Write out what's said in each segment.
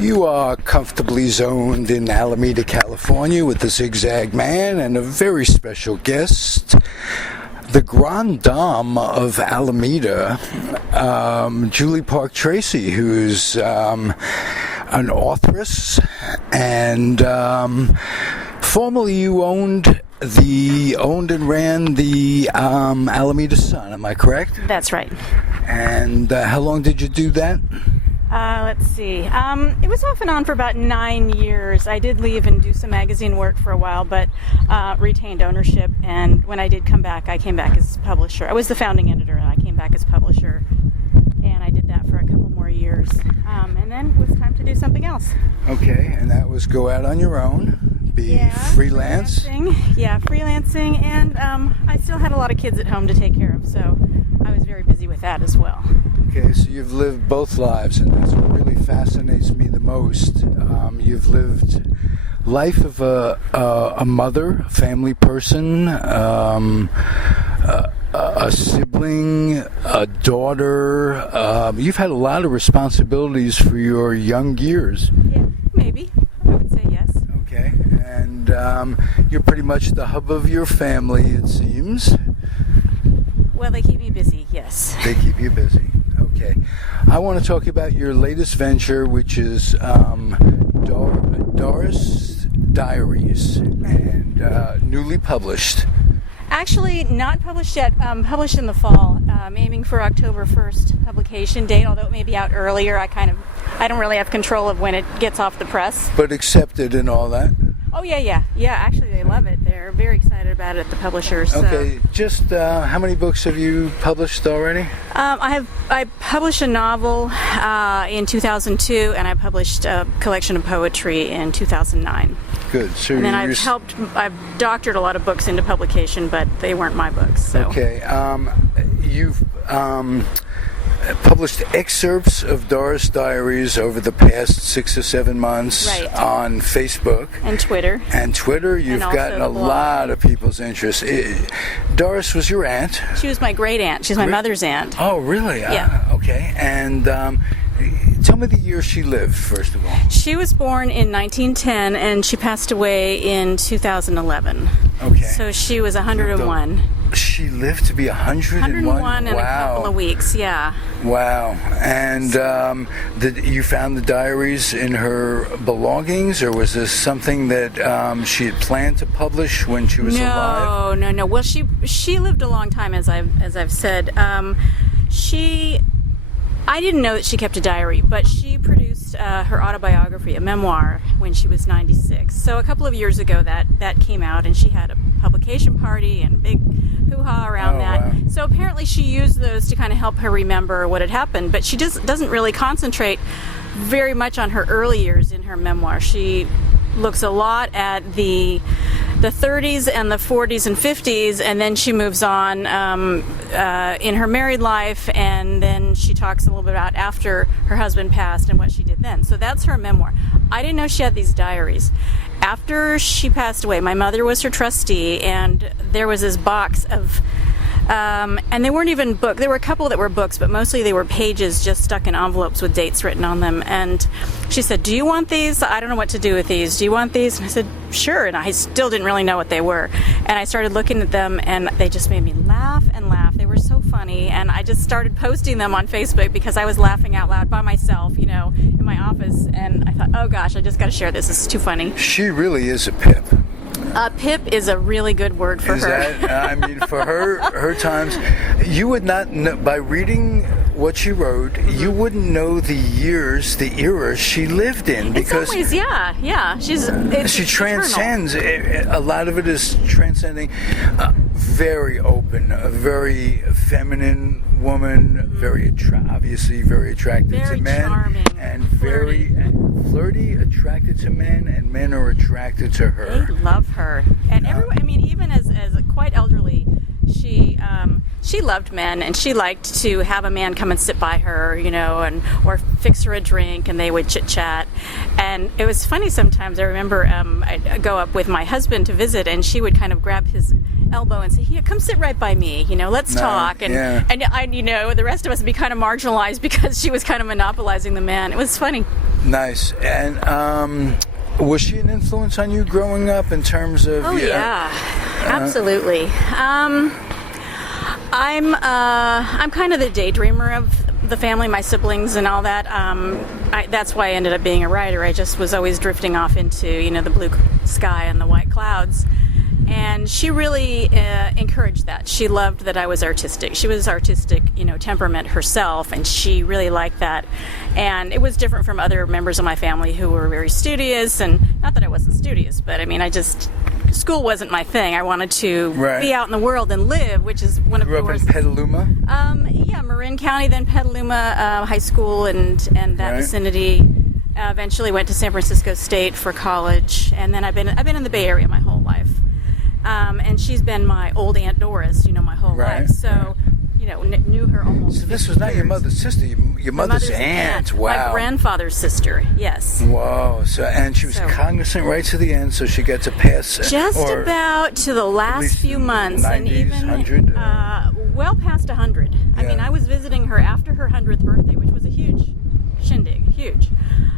You are comfortably zoned in Alameda, California with the Zigzag Man and a very special guest, the Grande Dame of Alameda, Julie Park Tracey, who's an authoress, and formerly you owned and ran the Alameda Sun, am I correct? That's right. And how long did you do that? Let's see. It was off and on for about 9 years. I did leave and do some magazine work for a while, but retained ownership. And when I did come back, I came back as publisher. I was the founding editor, and I came back as publisher. And I did that for a couple more years. And then it was time to do something else. Okay, and that was go out on your own, be freelance? Freelancing. And I still had a lot of kids at home to take care of, so I was very busy with that as well. Okay, so you've lived both lives, and that's what really fascinates me the most. You've lived life of a mother, a family person, a sibling, a daughter. You've had a lot of responsibilities for your young years. Yeah, maybe. I would say yes. Okay, and you're pretty much the hub of your family, it seems. Well, they keep me busy, yes. They keep you busy. Okay. I want to talk about your latest venture, which is Doris Diaries, and newly published. Actually, not published yet. Published in the fall. Aiming for October 1st publication date, although it may be out earlier. I don't really have control of when it gets off the press. But accepted and all that? Oh, yeah. Actually, they love it. They're very excited about it, the publishers. So. Okay, just how many books have you published already? I published a novel in 2002, and I published a collection of poetry in 2009. Good. So and then I've doctored a lot of books into publication, but they weren't my books. So. Okay. You've published excerpts of Doris Diaries over the past 6 or 7 months on Facebook and Twitter. You've gotten a lot of people's interest. Doris was your aunt? She was my great aunt. She's my mother's aunt. Oh, really? Yeah. Okay. And tell me the year she lived, first of all. She was born in 1910, and she passed away in 2011. Okay. So she was 101. She lived to be 101? 101 in a couple of weeks, yeah. Wow. And you found the diaries in her belongings, or was this something that she had planned to publish when she was alive? No. Well, she lived a long time, as I've said. I didn't know that she kept a diary, but she produced her autobiography, a memoir, when she was 96. So a couple of years ago that came out, and she had a publication party and a big hoo-ha around that. Wow. So apparently she used those to kind of help her remember what had happened, but she just doesn't really concentrate very much on her early years in her memoir. She looks a lot at the 30s and the 40s and 50s, and then she moves on in her married life, and then she talks a little bit about after her husband passed and what she did then. So that's her memoir. I didn't know she had these diaries. After she passed away, my mother was her trustee, and there was this box of and they weren't even books. There were a couple that were books, but mostly they were pages just stuck in envelopes with dates written on them. And she said, "Do you want these? I don't know what to do with these. Do you want these?" And I said, "Sure." And I still didn't really know what they were. And I started looking at them, and they just made me laugh and laugh. They were so funny. And I just started posting them on Facebook because I was laughing out loud by myself, in my office. And I thought, oh gosh, I just got to share this. This is too funny. She really is a pip. Pip is a really good word for her. For her times, you would not know, by reading what she wrote, you wouldn't know the years, the era she lived in. Because in some ways, yeah. She transcends. A lot of it is transcending. Very open, a very feminine woman, obviously very attracted to men. Charming, and very flirty, attracted to men, and men are attracted to her. They love her. And everyone, even as quite elderly, she loved men, and she liked to have a man come and sit by her, or fix her a drink, and they would chit-chat. And it was funny sometimes. I remember I'd go up with my husband to visit, and she would kind of grab his elbow and say, "Here, come sit right by me, let's talk." And I, the rest of us would be kind of marginalized because she was kind of monopolizing the man. It was funny. Nice. And was she an influence on you growing up in terms of? Oh yeah, absolutely. I'm kind of the daydreamer of the family, my siblings and all that. That's why I ended up being a writer. I just was always drifting off into, the blue sky and the white clouds. And she really encouraged that. She loved that I was artistic. She was artistic, temperament herself, and she really liked that. And it was different from other members of my family who were very studious, and not that I wasn't studious, but school wasn't my thing. I wanted to be out in the world and live, which is one of Grew up in Petaluma? Yeah, Marin County, then Petaluma High School and that vicinity. Eventually went to San Francisco State for college, and then I've been in the Bay Area my whole life. And she's been my old Aunt Doris, my whole life. So, knew her almost. So this was not your mother's sister, your mother's aunt. Wow. My grandfather's sister. Yes. Whoa. So, and she was cognizant right to the end, so she got to pass. Just about to the last few months, 90s, and even 100. well past 100. I was visiting her after her 100th birthday, which was a huge shindig, huge.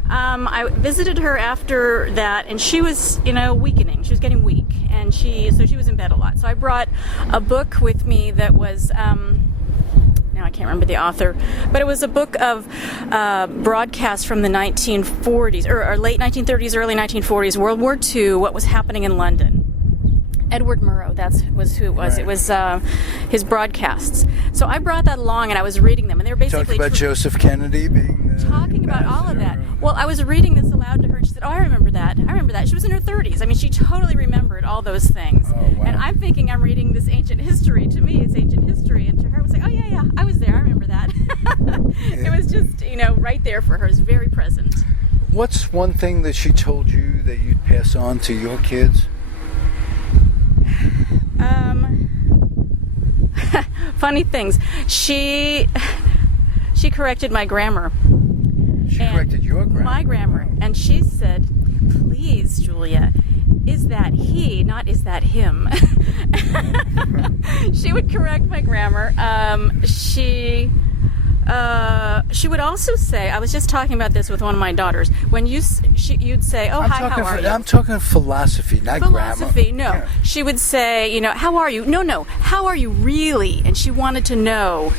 I visited her after that, and she was, weakening. She was getting weak, and she was in bed a lot. So I brought a book with me that was, now I can't remember the author, but it was a book of broadcasts from the 1940s, or late 1930s, early 1940s, World War II, what was happening in London. Edward Murrow, was who it was. Right. It was his broadcasts. So I brought that along, and I was reading them, and they were basically talking about Joseph Kennedy being talking about all of that. Well, I was reading this aloud to her, and she said, "Oh, I remember that. She was in her 30s. She totally remembered all those things. Oh, wow. And I'm thinking I'm reading this ancient history. To me, it's ancient history, and to her, it was like, "Oh yeah, I was there. I remember that." It was just, right there for her. It's very present. What's one thing that she told you that you'd pass on to your kids? Funny things. She corrected my grammar. She corrected your grammar? My grammar. And she said, "Please, Julia, is that he, not is that him?" She would correct my grammar. She would also say, I was just talking about this with one of my daughters, when you'd say, "Oh, hi, how are you?" I'm talking philosophy, not grammar. Philosophy, no. Yeah. She would say, "How are you?" No, how are you really? And she wanted to know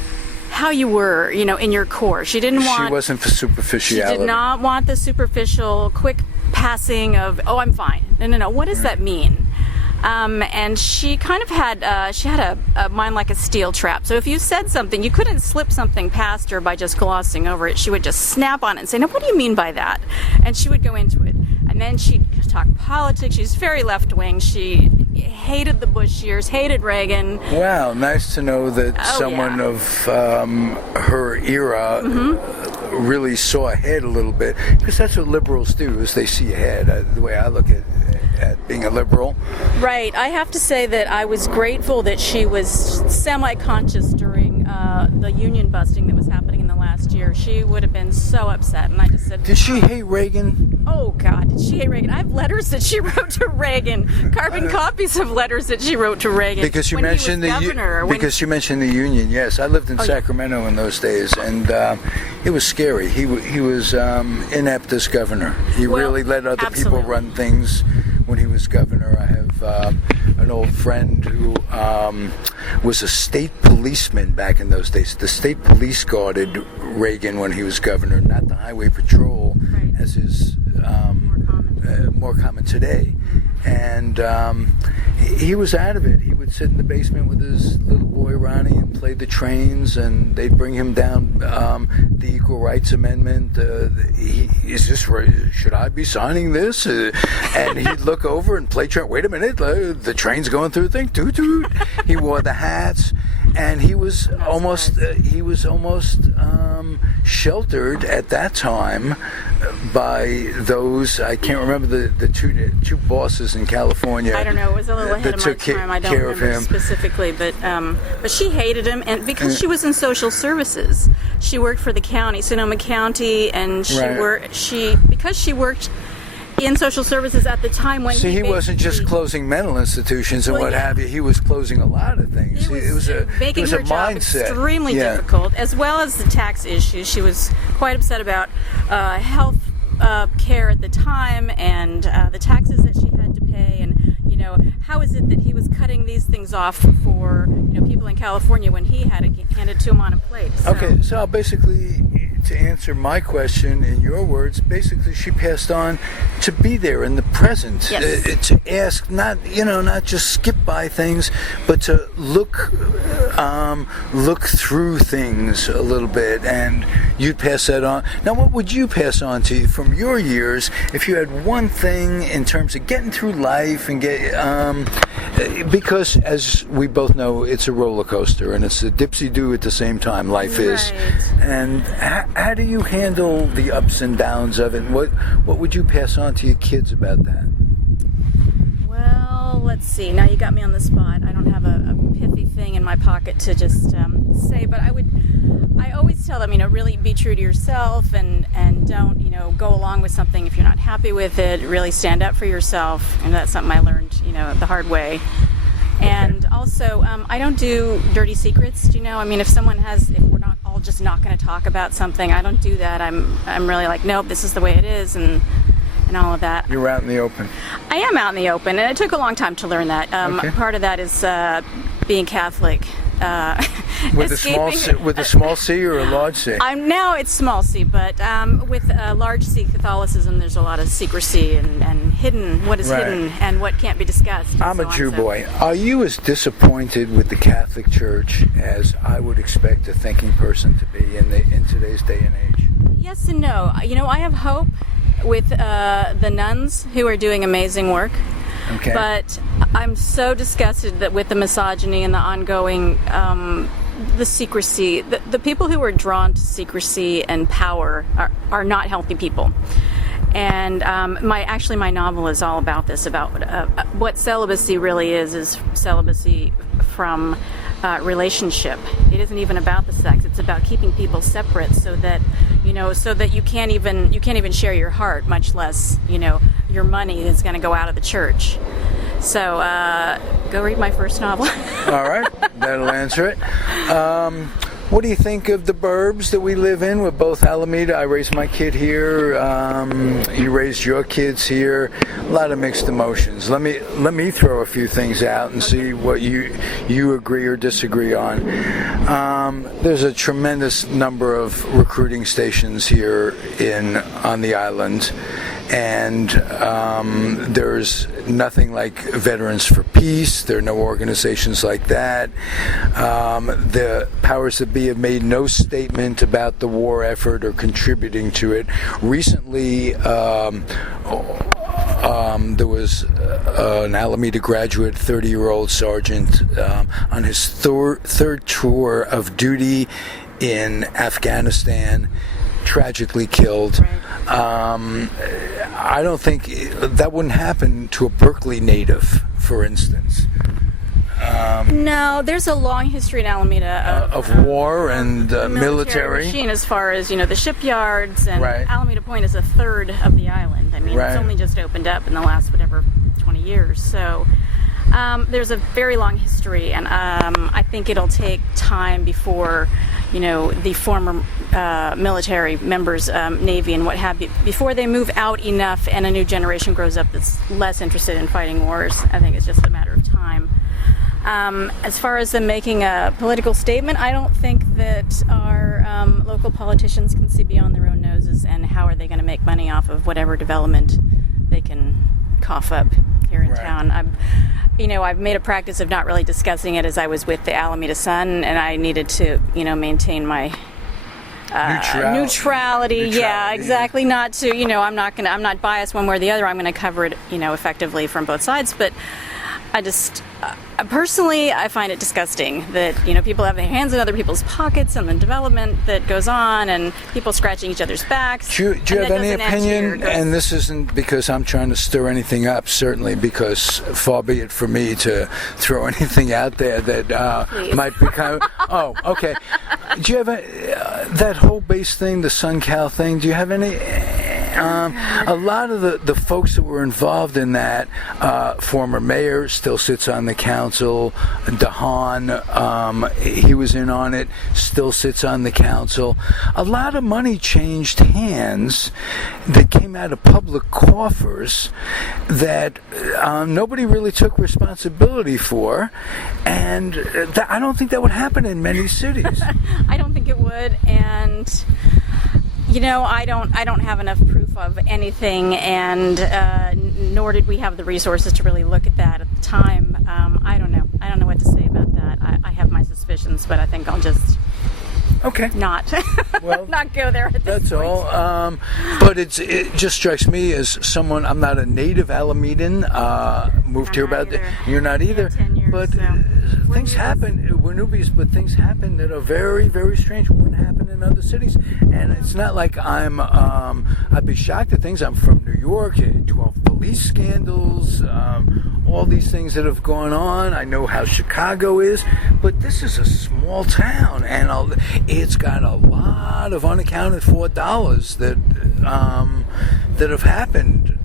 how you were, in your core. She wasn't for superficiality. She did not want the superficial, quick passing of, "Oh, I'm fine." No. What does that mean? And she kind of had a mind like a steel trap. So if you said something, you couldn't slip something past her by just glossing over it. She would just snap on it and say, "No, what do you mean by that?" And she would go into it. And then she'd talk politics. She's very left-wing. She hated the Bush years, hated Reagan. Wow, nice to know that someone of her era really saw ahead a little bit. Because that's what liberals do, is they see ahead. The way I look at being a liberal. Right. I have to say that I was grateful that she was semi-conscious during the union busting that was happening in the last year. She would have been so upset, and I just said, "Did she hate Reagan?" Oh God, did she hate Reagan? I have letters that she wrote to Reagan, carbon copies of letters that she wrote to Reagan. Because you mentioned the union. Yes, I lived in Sacramento in those days, and it was scary. He was inept as governor. He really let other people run things. When he was governor, I have an old friend who was a state policeman back in those days. The state police guarded Reagan when he was governor, not the highway patrol, as is more common today. And he was out of it. He would sit in the basement with his little boy Ronnie and play the trains, and they'd bring him down the Equal Rights Amendment. Is this right? Should I be signing this? And he'd look over and play train. Wait a minute, the train's going through the thing. Toot toot. He wore the hats, and he was almost sheltered at that time by those, I can't remember the two bosses in California. I don't know. It was a little ahead of my time. I don't remember specifically, but she hated him, and because she was in social services, she worked for the county, Sonoma County, and because she worked in social services at the time when he wasn't just closing mental institutions and have you. He was closing a lot of things. It was a mindset. Extremely difficult, as well as the tax issues. She was quite upset about health care at the time, and the taxes that she had to pay, and how is it that he was cutting these things off for people in California when he had it handed to him on a plate? So. Okay, so basically, to answer my question in your words, basically she passed on to be there in the present, yes. To ask, not just skip by things, but to look through things a little bit, and you'd pass that on. Now, what would you pass on to you from your years if you had one thing in terms of getting through life and because as we both know, it's a roller coaster and it's a dipsy-do at the same time, life is. And how do you handle the ups and downs of it? And what would you pass on to your kids about that? Well, let's see. Now you got me on the spot. I don't have a pithy thing in my pocket to just say, but I always tell them, really be true to yourself, and don't, go along with something if you're not happy with it. Really stand up for yourself, and that's something I learned, the hard way. And also, I don't do dirty secrets. If we're not all just not going to talk about something, I don't do that. I'm really like, nope, this is the way it is, and all of that. You're out in the open. I am out in the open, and it took a long time to learn that. Part of that is being Catholic. With a small C or a large C? Now it's small C, but with large C Catholicism, there's a lot of secrecy and hidden, what is hidden and what can't be discussed. I'm a Jew boy. Are you as disappointed with the Catholic Church as I would expect a thinking person to be in today's day and age? Yes and no. I have hope with the nuns who are doing amazing work. Okay. But I'm so disgusted that with the misogyny and the ongoing, the secrecy, the people who are drawn to secrecy and power are not healthy people. And my novel is all about this, about what celibacy really is celibacy from relationship. It isn't even about the sex. It's about keeping people separate so that you can't even share your heart, much less your money is going to go out of the church. So go read my first novel. All right, that'll answer it. What do you think of the burbs that we live in? With both Alameda, I raised my kid here. You raised your kids here. A lot of mixed emotions. Let me throw a few things out and see what you agree or disagree on. There's a tremendous number of recruiting stations here on the island, and there's nothing like Veterans for Peace. There are no organizations like that. The powers that be have made no statement about the war effort or contributing to it. Recently, there was an Alameda graduate, 30-year-old sergeant, on his third tour of duty in Afghanistan, tragically killed. I don't think that wouldn't happen to a Berkeley native, for instance. No, there's a long history in Alameda of war and military machine, as far as the shipyards, and right. Alameda Point is a third of the island. Right. It's only just opened up in the last 20 years. So there's a very long history, and I think it'll take time before the former military members, Navy and what have you, before they move out enough and a new generation grows up that's less interested in fighting wars. I think it's just a matter of time. As far as them making a political statement, I don't think that our local politicians can see beyond their own noses, and how are they going to make money off of whatever development they can cough up here in town. I've made a practice of not really discussing it, as I was with the Alameda Sun, and I needed to, maintain my neutrality. Yeah, exactly. Not to, I'm not biased one way or the other. I'm going to cover it, effectively from both sides. But I just, personally, I find it disgusting that, people have their hands in other people's pockets and the development that goes on, and people scratching each other's backs. Do you have any opinion? And this isn't because I'm trying to stir anything up, certainly, because far be it for me to throw anything out there that might become... Oh, okay. Do you have that whole base thing, the SunCal thing, do you have any A lot of the folks that were involved in that, former mayor still sits on the council. DeHaan, he was in on it, still sits on the council. A lot of money changed hands that came out of public coffers that nobody really took responsibility for, and I don't think that would happen in many cities. I don't think it would, and I don't have enough proof of anything, and nor did we have the resources to really look at that at the time. I don't know what to say about that. I have my suspicions, but I think I'll just not go there at this point. All. But it just strikes me as someone. I'm not a native Alamedan. Moved here you're not either. 10 years, but so. Things happen. We're newbies, but things happen that are very, very strange. Wouldn't happen in other cities, and it's not like I'd be shocked at things. I'm from New York. 12 police scandals. All these things that have gone on. I know how Chicago is, but this is a small town, and it's got a lot of unaccounted for dollars that have happened.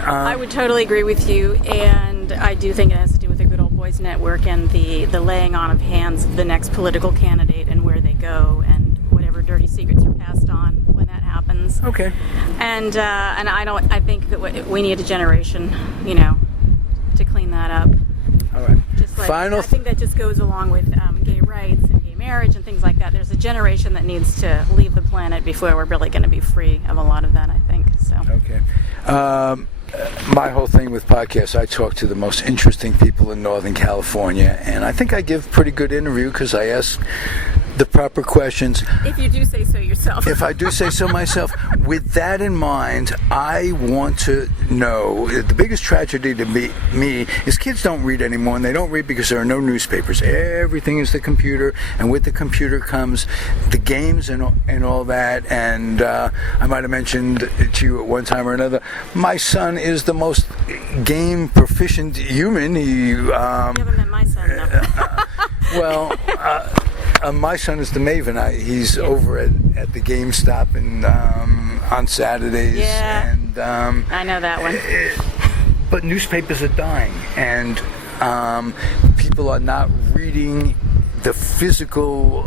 I would totally agree with you, and I do think it has to do with the Good Old Boys Network and the laying on of hands of the next political candidate and where they go and whatever dirty secrets are passed on when that happens. Okay. And I think that we need a generation, to clean that up. All right. Just like, I think that just goes along with gay rights and gay marriage and things like that. There's a generation that needs to leave the planet before we're really going to be free of a lot of that, I think. So. Okay. My whole thing with podcasts, I talk to the most interesting people in Northern California, and I think I give pretty good interview because I ask the proper questions. If you do say so yourself. If I do say so myself. With that in mind, I want to know, the biggest tragedy to me is kids don't read anymore, and they don't read because there are no newspapers. Everything is the computer, and with the computer comes the games and all that, and I might have mentioned to you at one time or another, my son is the most game proficient human. You haven't met my son, no. My son is the Maven. He's over at the GameStop and on Saturdays. Yeah, and I know that one. But newspapers are dying, and people are not reading the physical.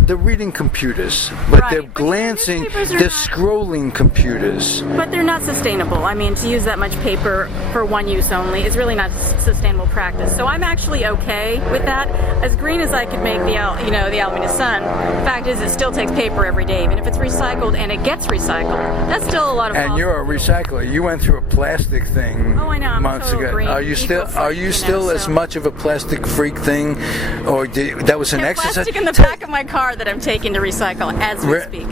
They're reading computers, but right. They're glancing, they're scrolling computers. But they're not sustainable. I mean, to use that much paper for one use only is really not sustainable practice. So I'm actually okay with that. As green as I could make the Alameda Sun, the fact is it still takes paper every day. Even if it's recycled and it gets recycled, that's still a lot of. And you're a recycler. You went through a plastic thing months ago. Green, are you still as much of a plastic freak thing, or that was an exercise? Plastic in the back of my car that I'm taking to recycle as we speak.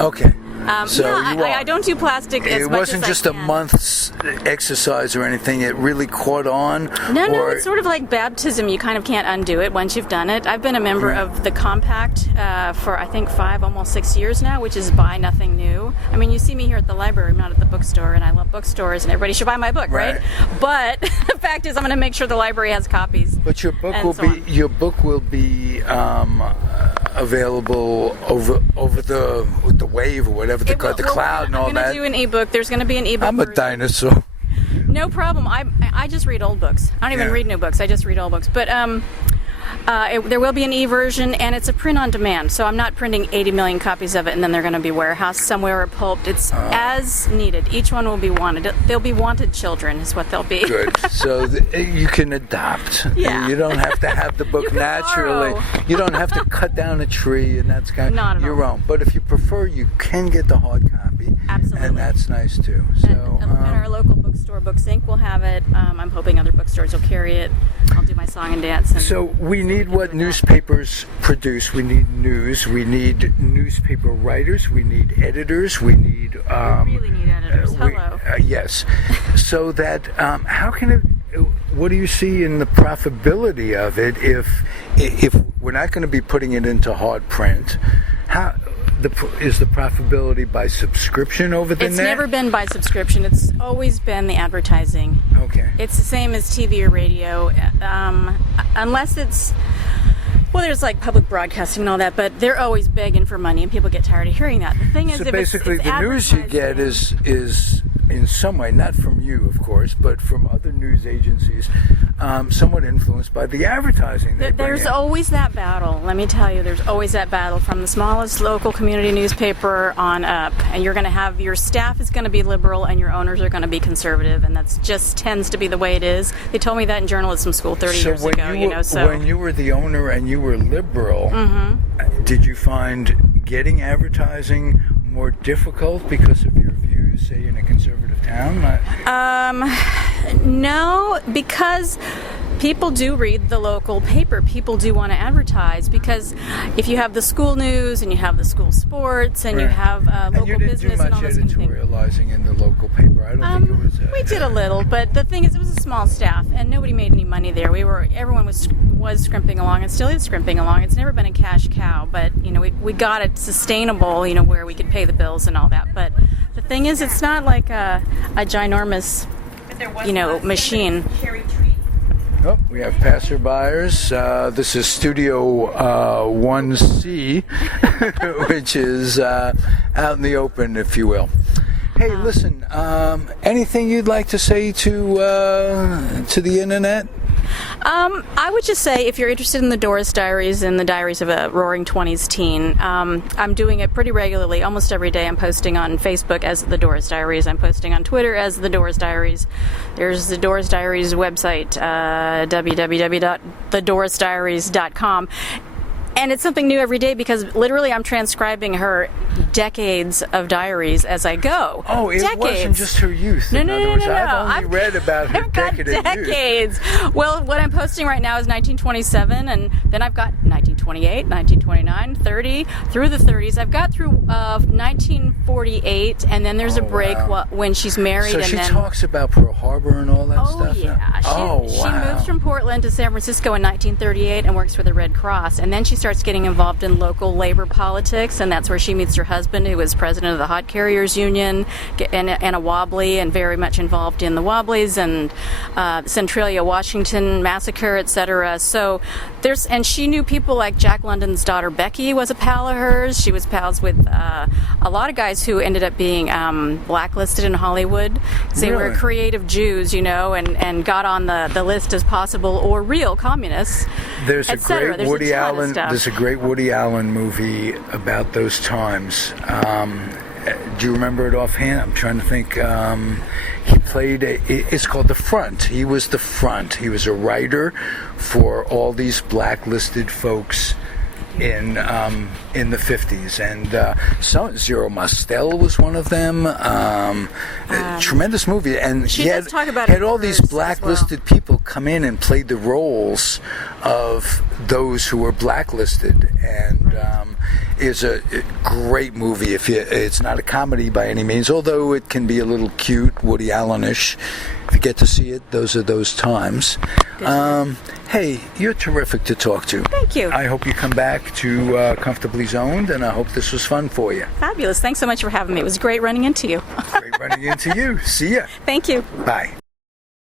Okay. I don't do plastic as much as I can. It wasn't just a month's exercise or anything. It really caught on? No, it's sort of like baptism. You kind of can't undo it once you've done it. I've been a member of the Compact for, I think, 5, almost 6 years now, which is buy nothing new. I mean, you see me here at the library. I'm not at the bookstore, and I love bookstores, and everybody should buy my book, right? But the fact is I'm going to make sure the library has copies. But your book will be available over the wave or whatever the cloud and all that. I'm going to do an ebook. There's going to be an ebook. I'm a dinosaur. No problem. I just read old books. I don't even read new books. I just read old books. But there will be an e-version, and it's a print on demand. So I'm not printing 80 million copies of it, and then they're going to be warehoused somewhere or pulped. It's as needed. Each one will be wanted. They'll be wanted children is what they'll be. Good. So you can adopt. Yeah. You don't have to have the book naturally. Borrow. You don't have to cut down a tree, and that's kind of not at your all. own. But if you prefer, you can get the hard copy. Absolutely. And that's nice too. So at our local bookstore, Books Inc. will have it. I'm hoping other bookstores will carry it. I'll do my song and dance. So we need what newspapers produce. We need news. We need newspaper writers. We need editors. We need. We really need editors. Hello. Yes. So that how can it? What do you see in the profitability of it if we're not going to be putting it into hard print? How? Is the profitability by subscription over the net? It's never been by subscription. It's always been the advertising. Okay. It's the same as TV or radio, unless it's Well, there's like public broadcasting and all that, but they're always begging for money, and people get tired of hearing that. The thing is, So if basically, it's the news you get advertising- is in some way, not from you, of course, but from other news agencies, somewhat influenced by the advertising they bring There's in. always that battle. Let me tell you, there's always that battle from the smallest local community newspaper on up. And you're going to have your staff is going to be liberal and your owners are going to be conservative, and that's just tends to be the way it is. They told me that in journalism school 30 years ago. When you were the owner and you were liberal, Mm-hmm. did you find getting advertising more difficult because of your views, say, in a conservative town? No, because people do read the local paper. People do want to advertise, because if you have the school news and you have the school sports and you have local business and all this kind of thing. And you didn't do much editorializing in the local paper. I don't think it was. We did a little, but the thing is, it was a small staff and nobody made any money there. Everyone was scrimping along and still is scrimping along. It's never been a cash cow, but we got it sustainable, where we could pay the bills and all that. But the thing is, it's not like a ginormous, machine. Oh, we have passerbyers. This is Studio 1C, which is out in the open, if you will. Hey, listen, anything you'd like to say to the internet? I would just say, if you're interested in the Doris Diaries and the Diaries of a Roaring 20s Teen, I'm doing it pretty regularly. Almost every day I'm posting on Facebook as the Doris Diaries. I'm posting on Twitter as the Doris Diaries. There's the Doris Diaries website, www.thedorisdiaries.com. And it's something new every day, because literally I'm transcribing her decades of diaries as I go. Oh, it wasn't just her youth. No. I've only read about her decade of decades. Well, what I'm posting right now is 1927, and then I've got 1928, 1929, 30, through the 30s. I've got through 1948, and then there's a break when she's married. So and she then talks about Pearl Harbor and all that stuff? Yeah. She moves from Portland to San Francisco in 1938 and works for the Red Cross, and then she starts getting involved in local labor politics, and that's where she meets her husband, who was president of the Hod Carriers Union and a Wobbly, and very much involved in the Wobblies and Centralia, Washington massacre, etc. So and she knew people like Jack London's daughter Becky was a pal of hers. She was pals with a lot of guys who ended up being blacklisted in Hollywood. They were creative Jews, and got on the list as possible or real communists. There's a great Woody Allen. There's a great Woody Allen movie about those times. Do you remember it offhand? I'm trying to think. He played. It's called The Front. He was the front. He was a writer for all these blacklisted folks in the 50s, and Zero Mostel was one of them. Tremendous movie, and he had all these blacklisted people come in and play the roles of those who were blacklisted, and is a great movie. It's not a comedy by any means, although it can be a little cute, Woody Allen-ish. If you get to see it, those are those times. Hey, you're terrific to talk to. Thank you. I hope you come back to Comfortably Zoned, and I hope this was fun for you. Fabulous. Thanks so much for having me. It was great running into you. Great running into you. See ya. Thank you. Bye.